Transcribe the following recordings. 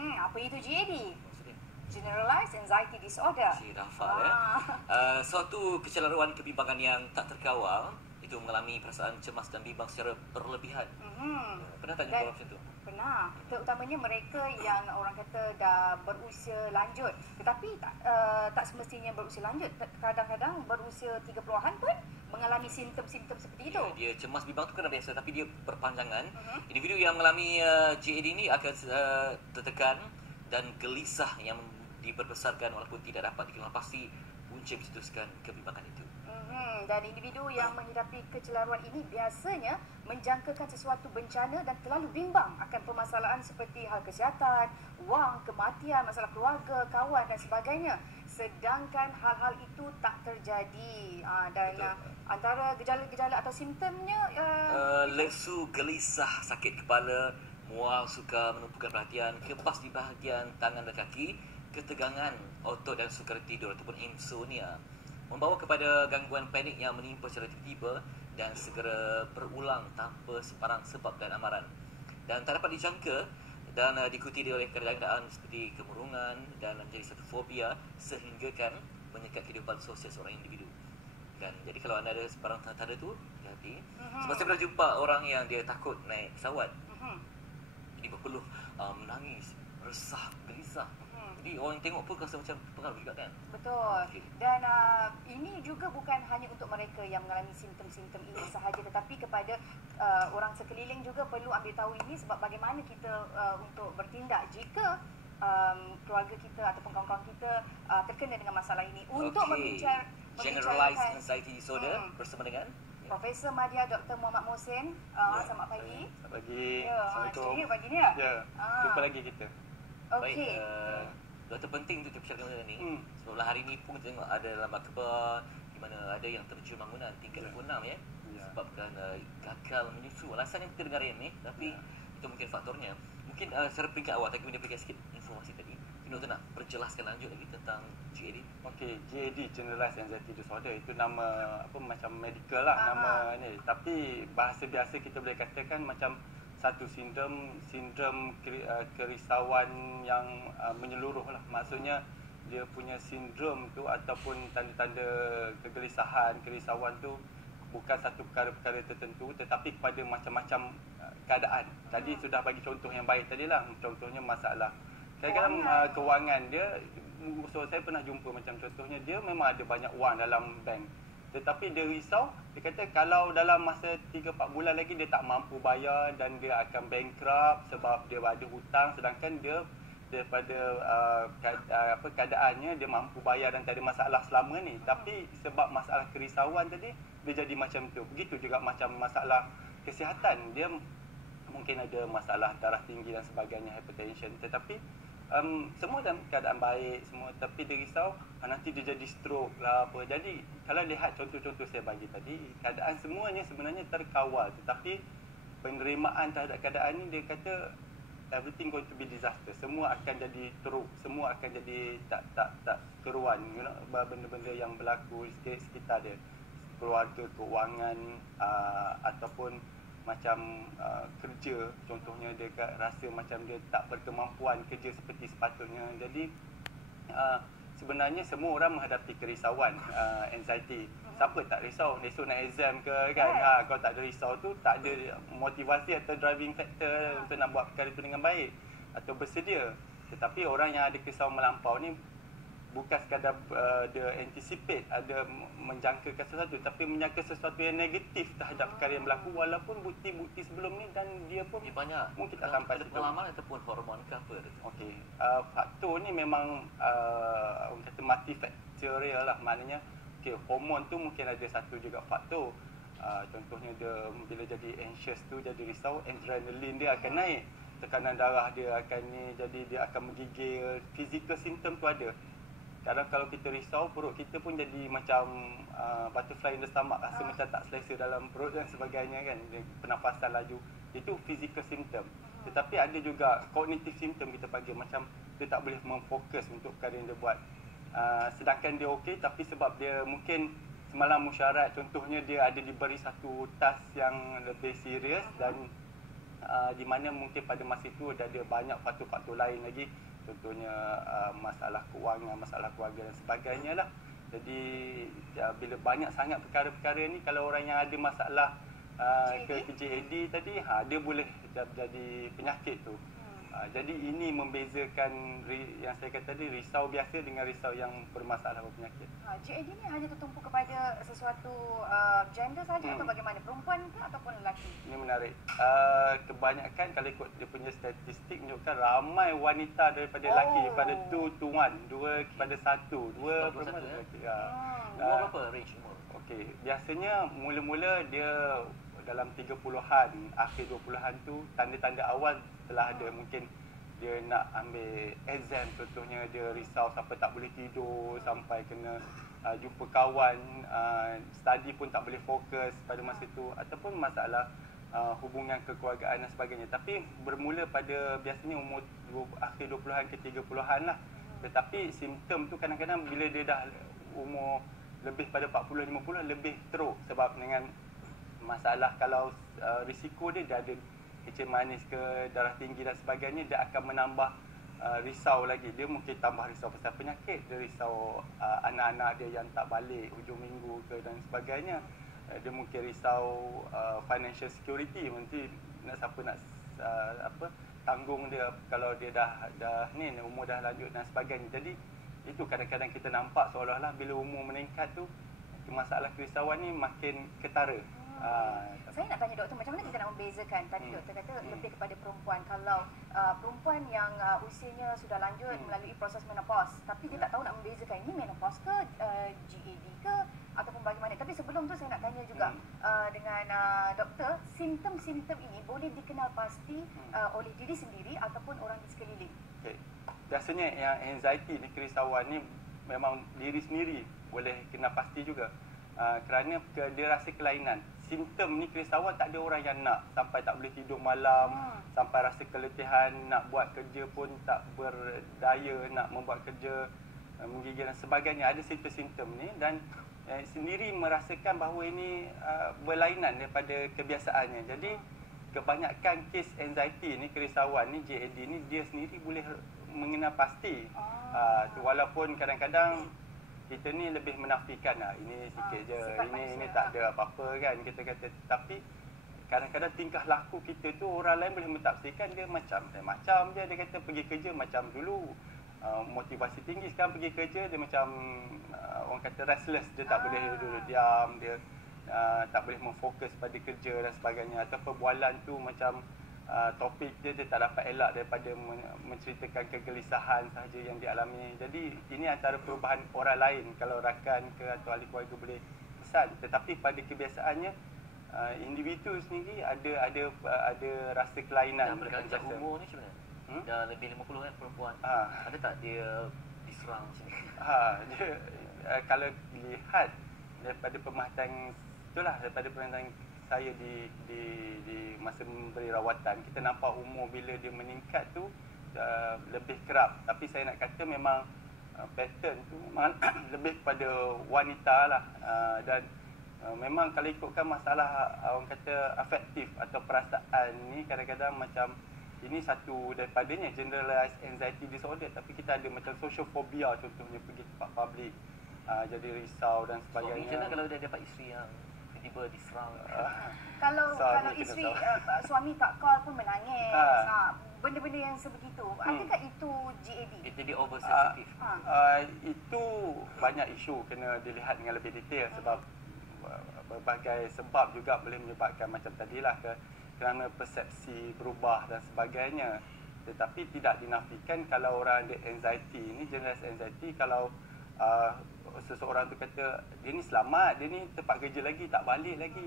Apa itu GAD? Maksudnya? Generalized Anxiety Disorder. Si Rafa suatu kecelaruan kebimbangan yang tak terkawal itu mengalami perasaan cemas dan bimbang secara berlebihan. Pernah tak jumpa orang macam tu? Pernah. Terutamanya mereka yang orang kata dah berusia lanjut. Tetapi tak semestinya berusia lanjut. Kadang-kadang berusia 30-an pun mengalami simptom-simptom seperti itu. Ya, dia cemas bimbang tu kan biasa, tapi dia berpanjangan. Individu yang mengalami GAD ini akan tertekan dan gelisah yang diperbesarkan walaupun tidak dapat dikenal pasti punca mencetuskan kebimbangan itu. Dan individu yang menghidapi kecelaruan ini biasanya menjangkakan sesuatu bencana dan terlalu bimbang akan permasalahan seperti hal kesihatan, wang, kematian, masalah keluarga, kawan dan sebagainya. Sedangkan hal-hal itu tak terjadi. Antara gejala-gejala atau simptomnya lesu, gelisah, sakit kepala, mual, sukar menumpukan perhatian, kebas di bahagian tangan dan kaki, ketegangan otot dan sukar tidur ataupun insomnia, membawa kepada gangguan panik yang menimpa secara tiba-tiba dan segera berulang tanpa sebarang sebab dan amaran, dan tak dapat dijangka dan diikuti oleh keadaan seperti kemurungan dan menjadi satu fobia sehingga kan menyekat kehidupan sosial seorang individu. Dan jadi kalau anda ada sebarang tanda-tanda tu, hati-hati. Sebab saya pernah jumpa orang yang dia takut naik pesawat, dia berpeluh, menangis, resah, gelisah. Jadi orang yang tengok pun rasa macam pengaruh juga kan? Betul. Dan ini juga bukan hanya untuk mereka yang mengalami simptom-simptom ini sahaja, tetapi kepada orang sekeliling juga perlu ambil tahu ini, sebab bagaimana kita untuk bertindak jika keluarga kita ataupun kawan-kawan kita terkena dengan masalah ini. Untuk Generalized Anxiety Disorder bersama dengan Profesor Madya Dr. Muhammad Mohsin. Selamat pagi. Selamat pagi. Assalamualaikum. Pagi ni ya? Ya. Jumpa lagi kita. Okey. Doktor, penting untuk kita bicarakan benda ni. Sebab hari ni pun kita tengok ada dalam akhbar di mana ada yang terjun bangunan tingkat 26 ya. Sebabkan gagal menyusu. Alasan yang kita dengar ni, tapi itu mungkin faktornya. Mungkin secara peringkat awal tadi kita berikan sikit informasi tadi. Doktor nak perjelaskan lanjut lagi tentang GAD. Okey, GAD, Generalized Anxiety Disorder, itu nama macam medical lah nama ni. Tapi bahasa biasa kita boleh katakan macam satu sindrom kerisauan yang menyeluruh lah. Maksudnya dia punya sindrom tu ataupun tanda-tanda kegelisahan, kerisauan tu bukan satu perkara-perkara tertentu, tetapi kepada macam-macam keadaan. Tadi sudah bagi contoh yang baik tadi lah. Contohnya masalah kadang-kadang kewangan dia. So saya pernah jumpa macam contohnya dia memang ada banyak wang dalam bank, tetapi dia risau. Dia kata kalau dalam masa 3-4 bulan lagi dia tak mampu bayar dan dia akan bankrupt sebab dia ada hutang, sedangkan dia daripada keadaannya dia mampu bayar dan tak ada masalah selama ni. Tapi sebab masalah kerisauan tadi dia jadi macam tu. Begitu juga macam masalah kesihatan, dia mungkin ada masalah darah tinggi dan sebagainya, hypertension, tetapi semua dalam keadaan baik semua, tapi dia risau nanti dia jadi stroke lah apa. Jadi kalau lihat contoh-contoh saya bagi tadi, keadaan semuanya sebenarnya terkawal, tetapi penerimaan terhadap keadaan ni dia kata everything going to be disaster. Semua akan jadi teruk, semua akan jadi tak keruan, benda-benda yang berlaku di sekitar dia, keluarga, keuangan, ataupun macam kerja. Contohnya dia rasa macam dia tak berkemampuan kerja seperti sepatutnya. Jadi sebenarnya semua orang menghadapi kerisauan, anxiety. Siapa tak risau esok nak exam ke kan? Kalau tak ada risau tu, tak ada motivasi atau driving factor untuk nak buat perkara itu dengan baik atau bersedia. Tetapi orang yang ada kerisauan melampau ni bukan sekadar dia anticipate, ada menjangkakan sesuatu, tapi menyangka sesuatu yang negatif terhadap perkara yang berlaku, walaupun bukti-bukti sebelum ni dan dia pun banyak mungkin tak sampai ada pengalaman ataupun hormon ke apa. Okey, faktor ni memang orang kata multifactorial lah. Maknanya okey, hormon tu mungkin ada satu juga faktor. Contohnya dia bila jadi anxious tu, jadi risau, adrenaline dia akan naik, tekanan darah dia akan ni, jadi dia akan menggigil. Physical symptom tu ada. Kadang kalau kita risau, perut kita pun jadi macam butterfly in the stomach, rasa macam tak selesa dalam perut dan sebagainya kan, pernafasan laju. Itu physical symptom. Tetapi ada juga cognitive symptom kita panggil, macam dia tak boleh memfokus untuk perkara yang dia buat. Sedangkan dia okey, tapi sebab dia mungkin semalam musyarat, contohnya dia ada diberi satu task yang lebih serius dan di mana mungkin pada masa itu ada banyak faktor-faktor lain lagi, contohnya masalah keuangan, masalah keluarga dan sebagainya lah. Jadi bila banyak sangat perkara-perkara ni, kalau orang yang ada masalah ke JAD tadi, dia boleh jadi penyakit tu. Jadi ini membezakan yang saya kata tadi, risau biasa dengan risau yang bermasalah berpenyakit. JAD ni hanya tertumpu kepada sesuatu gender saja atau bagaimana? Perempuan ke ataupun lelaki? Ini menarik. Kebanyakan kalau ikut dia punya statistik menunjukkan ramai wanita daripada lelaki, pada 2 to 1, 2 kepada 1, 2 perempuan lelaki. Umur berapa range umur? Okey, biasanya mula-mula dia dalam 30-an, akhir 20-an tu tanda-tanda awal telah ada. Mungkin dia nak ambil exam, contohnya dia risau sampai tak boleh tidur, sampai kena jumpa kawan, study pun tak boleh fokus pada masa itu, ataupun masalah hubungan kekeluargaan dan sebagainya. Tapi bermula pada biasanya umur akhir 20-an ke 30-an lah. Tetapi simptom tu kadang-kadang bila dia dah umur lebih pada 40-50 lebih teruk, sebab dengan masalah kalau risiko dia ada kecil manis ke, darah tinggi dan sebagainya, dia akan menambah risau lagi. Dia mungkin tambah risau pasal penyakit, dia risau anak-anak dia yang tak balik hujung minggu ke dan sebagainya. Dia mungkin risau financial security, nanti siapa nak tanggung dia kalau dia dah ni umur dah lanjut dan sebagainya. Jadi itu kadang-kadang kita nampak seolah-olah bila umur meningkat tu masalah kerisauan ni makin ketara. Saya nak tanya doktor, macam mana kita nak membezakan? Tadi doktor kata lebih kepada perempuan. Kalau perempuan yang usianya sudah lanjut melalui proses menopause, tapi dia tak tahu nak membezakan ini menopause ke, GAD ke, ataupun bagaimana. Tapi sebelum tu saya nak tanya juga dengan doktor, simptom-simptom ini boleh dikenal pasti oleh diri sendiri ataupun orang di sekeliling? Okay. Biasanya yang anxiety ni, kerisauan ni memang diri sendiri boleh kenal pasti juga. Kerana dia rasa kelainan. Simptom ni kerisauan tak ada orang yang nak, sampai tak boleh tidur malam, sampai rasa keletihan, nak buat kerja pun tak berdaya, nak membuat kerja, menggigil dan sebagainya. Ada simptom-simptom ni dan sendiri merasakan bahawa ini berlainan daripada kebiasaannya. Jadi kebanyakan kes anxiety ni, kerisauan ni, JAD ni, dia sendiri boleh mengenal pasti. Walaupun kadang-kadang kita ni lebih menafikan ini sikit je, ini tak ada apa-apa kan kita kata. Tapi kadang-kadang tingkah laku kita tu orang lain boleh mentafsirkan dia macam je. Dia kata pergi kerja macam dulu motivasi tinggi, sekarang pergi kerja dia macam orang kata restless, dia tak boleh duduk diam, dia tak boleh memfokus pada kerja dan sebagainya. Atau perbualan tu macam topik dia tak dapat elak daripada menceritakan kegelisahan sahaja yang dialami. Jadi ini antara perubahan orang lain, kalau rakan ke atau ahli keluarga boleh pesan. Tetapi pada kebiasaannya individu sendiri ada rasa kelainan. Berkaitan umur ni sebenarnya dah lebih 50 kan perempuan. Ada tak dia diserang macam ni? Dia kalau dilihat daripada pemahatan itulah, daripada pemahatan saya di masa memberi rawatan, kita nampak umur bila dia meningkat tu lebih kerap. Tapi saya nak kata memang pattern tu memang lebih kepada wanita lah. Dan memang kalau ikutkan masalah orang kata afektif atau perasaan ni, kadang-kadang macam ini satu daripadanya, generalized anxiety disorder. Tapi kita ada macam social phobia, contohnya pergi tempat public jadi risau dan sebagainya. Macam mana kalau dia dapat isteri yang tiba diserang? Kalau isteri suami tak call pun menangis, benda-benda yang sebegitu, adakah itu GAD? Itu dia oversensitive. Itu banyak isu kena dilihat dengan lebih detail, sebab berbagai sebab juga boleh menyebabkan macam tadilah, kerana persepsi berubah dan sebagainya. Tetapi tidak dinafikan kalau orang ada anxiety ni, generalized anxiety, kalau seseorang tu kata dia ni selamat, dia ni tempat kerja lagi, tak balik lagi,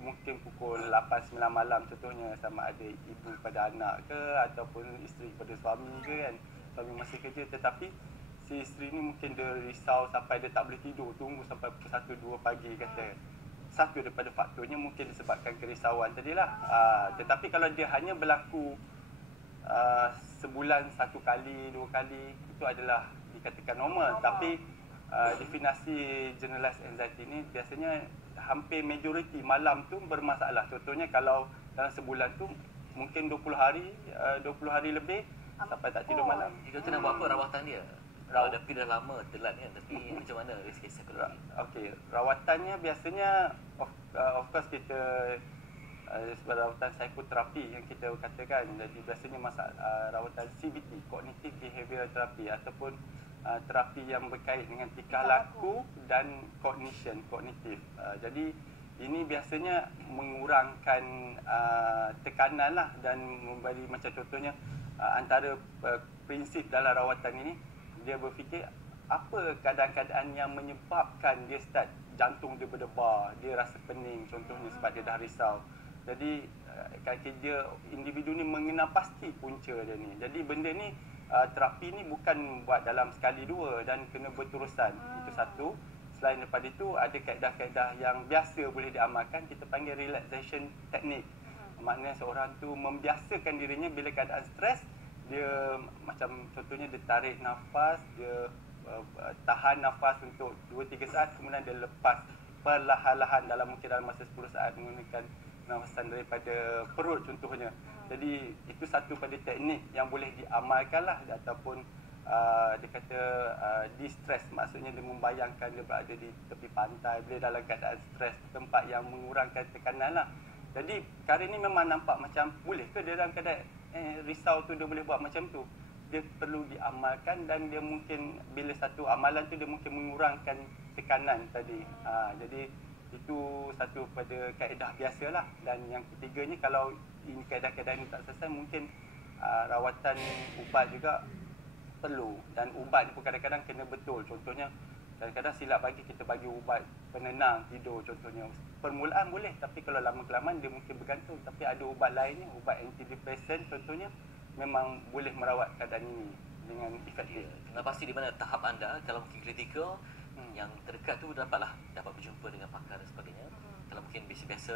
mungkin pukul 8-9 malam contohnya, sama ada ibu pada anak ke ataupun isteri pada suami ke kan, suami masih kerja. Tetapi si isteri ni mungkin dia risau sampai dia tak boleh tidur, tunggu sampai pukul 1-2 pagi kata. Satu daripada faktornya mungkin disebabkan kerisauan tadilah. Tetapi kalau dia hanya berlaku sebulan 1 kali, 2 kali, itu adalah dikatakan normal. Tapi definasi generalized anxiety ni biasanya hampir majoriti malam tu bermasalah. Contohnya kalau dalam sebulan tu mungkin 20 hari 20 hari lebih sampai tak tidur malam. Doktor nak buat apa rawatan dia? Kalau tapi dah lama telat kan, tapi macam mana dari segi psikologi? Okey, rawatannya biasanya of course kita sebagai rawatan psikoterapi yang kita katakan. Jadi biasanya rawatan CBT, Cognitive Behavioral Therapy, ataupun terapi yang berkait dengan tingkah laku dan kognitif. Jadi ini biasanya mengurangkan tekanan lah, dan memberi macam contohnya antara prinsip dalam rawatan ini, dia berfikir apa keadaan-keadaan yang menyebabkan dia start jantung dia berdebar, dia rasa pening contohnya sebab dia dah risau. Jadi dia individu ni mengenal pasti punca dia ni. Jadi benda ni terapi ni bukan buat dalam sekali dua dan kena berterusan. Itu satu. Selain daripada itu ada kaedah-kaedah yang biasa boleh diamalkan, kita panggil relaxation technique. Maknanya seorang tu membiasakan dirinya bila keadaan stres, dia macam contohnya dia tarik nafas, dia tahan nafas untuk 2-3 saat, kemudian dia lepas perlahan-lahan mungkin dalam masa 10 saat menggunakan nafasan daripada perut contohnya. Jadi itu satu pada teknik yang boleh diamalkan lah, ataupun dia kata de-stress, maksudnya dia membayangkan dia berada di tepi pantai, dia dalam keadaan stres, tempat yang mengurangkan tekanan lah. Jadi perkara ni memang nampak macam boleh ke dia dalam keadaan risau tu dia boleh buat macam tu. Dia perlu diamalkan, dan dia mungkin bila satu amalan tu dia mungkin mengurangkan tekanan tadi. Jadi itu satu pada kaedah biasalah. Dan yang ketiganya, kalau ini kaedah-kaedah ini tak selesai, mungkin rawatan ubat juga perlu. Dan ubat ni pun kadang-kadang kena betul. Contohnya kadang-kadang silap kita bagi ubat penenang tidur contohnya. Permulaan boleh, tapi kalau lama-kelamaan dia mungkin bergantung. Tapi ada ubat lainnya, ubat antidepresan contohnya, memang boleh merawat keadaan ini dengan efektif. Kena pasti di mana tahap anda. Kalau mungkin kritikal, yang terdekat tu dapat berjumpa dengan pakar dan sebagainya. Kalau mungkin biasa-biasa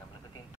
yang